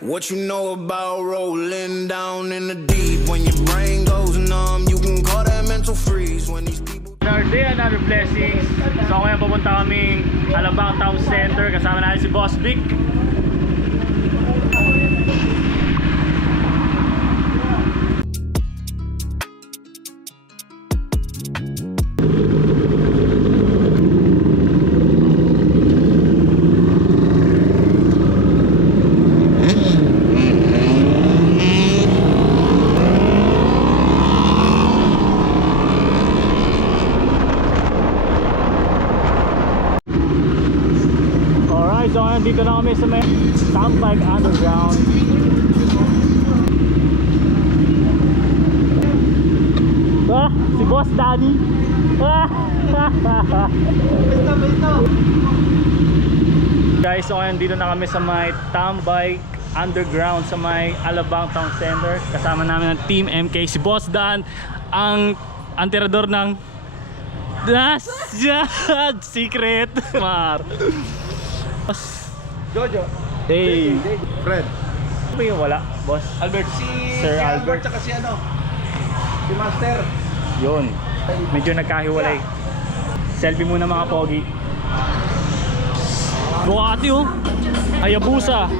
What you know about rolling down in the deep? When your brain goes numb, you can call that mental freeze. When these people... Another day, another blessings. So ngayon papunta kaming Alabang Town Center. Kasama natin si Boss Vic. So nandito na kami sa may Tambike Underground. Si Boss Danny. Guys, so nandito na kami sa may Tambike Underground sa may Alabang Town Center. Kasama namin ang Team MK, si Boss Dan, ang tirador ng Secret Mar. Jojo. Hey. Fred. Ano yung wala, Boss? Albert. Sir Albert. Tsaka si ano? Si Master. Yun. Medyo nagkahiwalay. Selfie muna mga pogi. Ducati oh. Hayabusa.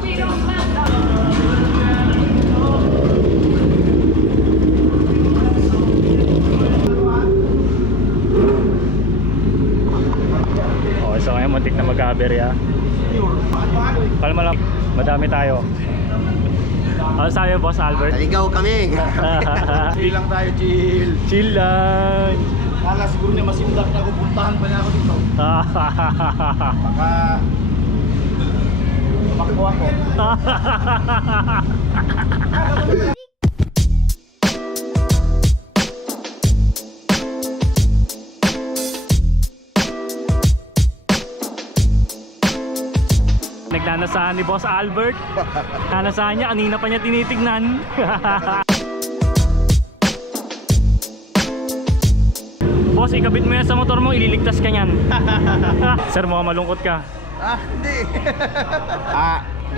Okay, so ngayon muntik na mag-aberya. Kalma lang, madami tayo. Ano sa'yo, Boss Albert? Naligaw kami. Chill lang tayo, chill. Chill lang. Kala siguro niya masindak na ako, puntahan pa niya ako dito. Baka makuha ko. Nagnanasahan ni Boss Albert. Nanasahan niya, kanina pa niya tinitignan. Boss, ikabit mo yan sa motor mo, ililigtas ka niyan. Sir, mukhang malungkot ka. Hindi.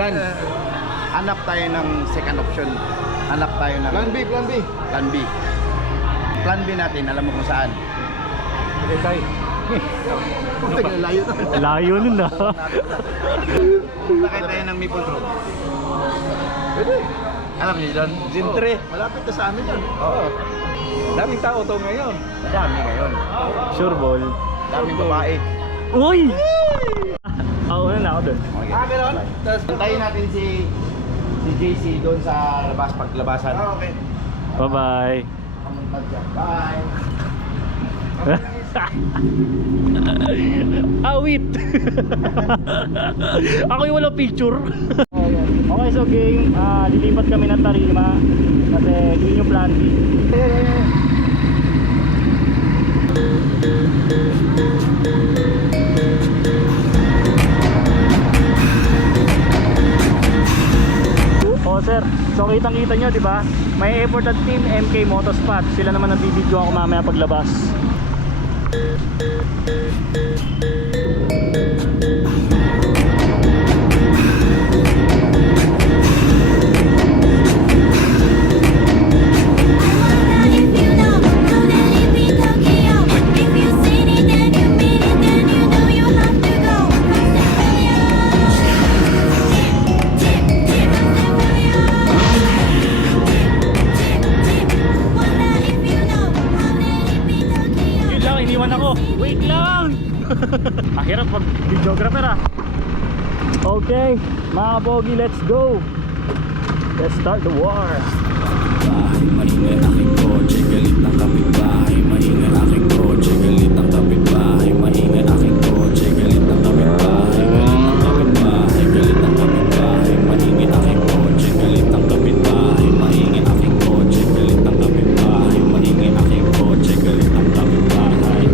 Dan, hanap tayo ng second option. Hanap tayo ng Plan B. Plan B. Plan B natin, alam mo kung saan. Okay, tayo. Layo na. Layo nun na. Punta kayo tayo ng Maple Road. Pwede. Alam niyo doon? Zintre. Malapit na sa amin yun. Oo. Daming tao to ngayon. Madami ngayon. Sure ball. Daming babae. Uy! Oo, na ako dun. Okay. Meron? Tapos puntayin natin si JC doon sa paglabasan. Okay. Bye-bye. Bye. Awit. Ako yung walang picture. Okay, so gang, lilipat kami ng Tarima kasi yun yung plan B. Oh sir, so kitang kita nyo, di ba? May effort at Team MK Motorspot. Sila naman ang bibidyo ako mamaya paglabas. Wait lang! Ang hirap pag videographer ah. Okay, mga bogi, let's go! Let's start the war! Maingay aking kotse, galit ng kapitbahay. Maingay aking kotse, galit ng kapitbahay. Maingay aking kotse, galit ng kapitbahay. Galit ng kapitbahay, galit ng kapitbahay. Maingay aking kotse, galit ng kapitbahay. Maingay aking kotse, galit ng kapitbahay. Maingay aking kotse, galit ng kapitbahay.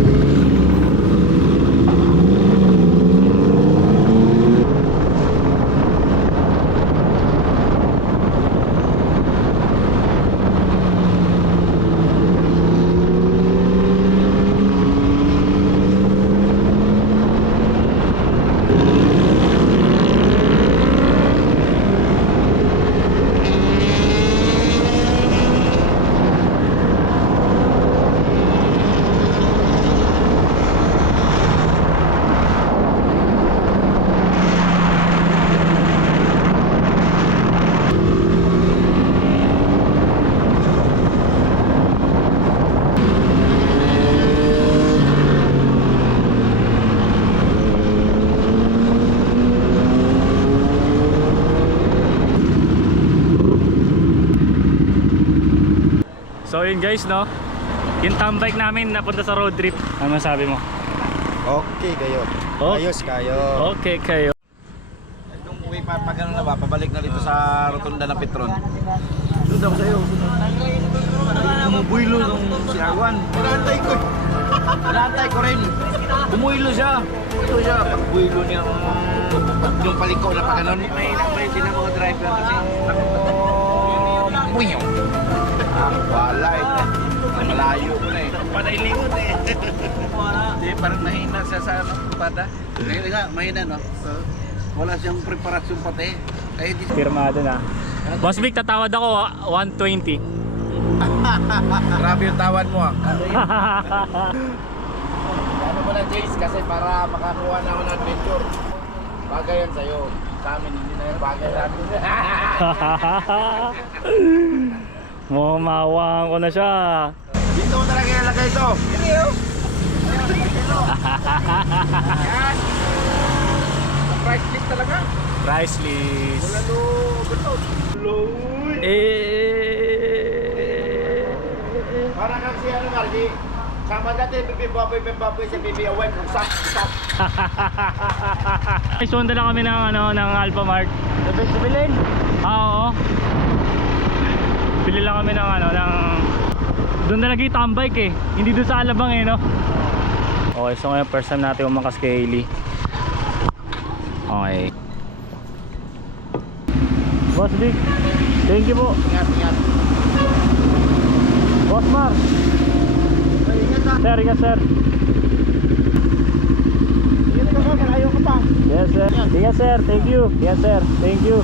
yun guys, no? Yung tambike namin napunta sa road trip. Ano masabi mo? Okay kayo. Oh. Ayos kayo. Okay kayo. Itong uwi pa gano'n na ba? Pabalik na dito sa rotunda ng Petron. Sunod ako sa'yo. Bumubuylo nung si Arwan. Inaantay ko. Inaantay ko rin. Bumuylo siya. Bumuylo siya. Pagbuylo niya yung paliko na pa gano'n. Mahirap ba yung mga driver kasi? Buyo. Wala eh. Malayo ko na eh. Panailingon eh. Hindi, parang mahina siya sa pada. Ngayon nga, mahina no? Wala siyang preparasyon pati. Kaya di Firmado na. Boss Vic, tatawad ako 120. Grabe yung tawad mo ah. Ano mo na Jace kasi para makakuha na ako ng adventure. Bagay yan sa'yo. Sa amin hindi na yung bagay natin. Mawawang ko na siya. Dito mo talaga ilagay ito. Yan. Price list talaga. Price list. Wala no. Para kang si ano Margie. Sama natin Bibi si Bibi away kung sak. Sundan na kami ng ng Alpha Mart. Bilhin. Oo. Bili lang kami ng ng doon na lagi tambike eh. Hindi doon sa Alabang eh, no? Okay, so ngayon first time natin umakas kay Hailey. Okay. Boss Vic, thank you po. Ingat. Boss Mar. Ingat ha. Sir, ingat sir. Ingat ka mo, malayo ka pa. Yes sir. Ingat sir, thank you. Yes sir, thank you.